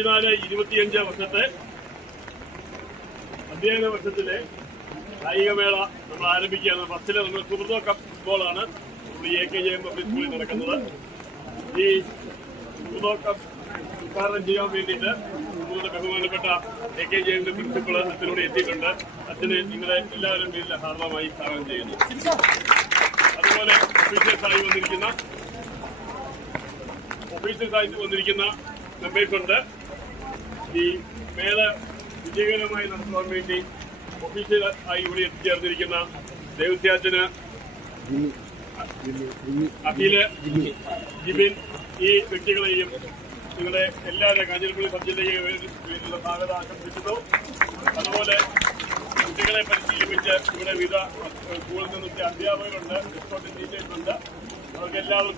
24-25 വർഷത്തെ അധ്യയന വർഷത്തിലെ കായികമേള നമ്മൾ ആരംഭിക്കുകയാണ്. ഫസ്റ്റില് നമ്മൾ സുഹൃതോ കപ്പ് ഫുട്ബോളാണ് AKJM പബ്ലിക് സ്കൂളിൽ നടക്കുന്നത്. ഈ സുഹൃതോ കപ്പ് ഉദ്ഘാടനം ചെയ്യാൻ വേണ്ടിയിട്ട് നമ്മുടെ ബഹുമാനപ്പെട്ട AKJM പ്രിൻസിപ്പൾ അച്ഛനോട് എത്തിയിട്ടുണ്ട്. അച്ഛന് നിങ്ങളെ എല്ലാവരും പേരിൽ ഹാർദമായി സ്വാഗതം ചെയ്യുന്നു. അതുപോലെ ഓഫീസേഴ്സായി വന്നിരിക്കുന്ന മെമ്പേഴ്സുണ്ട്. ഈ മേള വിജയകരമായി നടത്തുവാൻ വേണ്ടി ഓഫീസറായി ഇവിടെ എത്തിച്ചേർന്നിരിക്കുന്ന ദേവസ്യാച്ചന്, അഖില്, ജിബിൻ, ഈ വ്യക്തികളെയും നിങ്ങളുടെ എല്ലാവരും കാഞ്ഞിരപ്പള്ളി സബ് ജില്ലയ്ക്ക് വേണ്ടിയുള്ള സ്വാഗതം ആശംസിക്കുന്നു. അതുപോലെ കുട്ടികളെ പരിശീലിപ്പിച്ച് ഇവിടെ വിവിധ സ്കൂളിൽ നിന്നൊക്കെ അധ്യാപകരുണ്ട്, എക്സ്പോർട്ട് ടീച്ചേഴ്സുണ്ട്. അവർക്ക് എല്ലാവർക്കും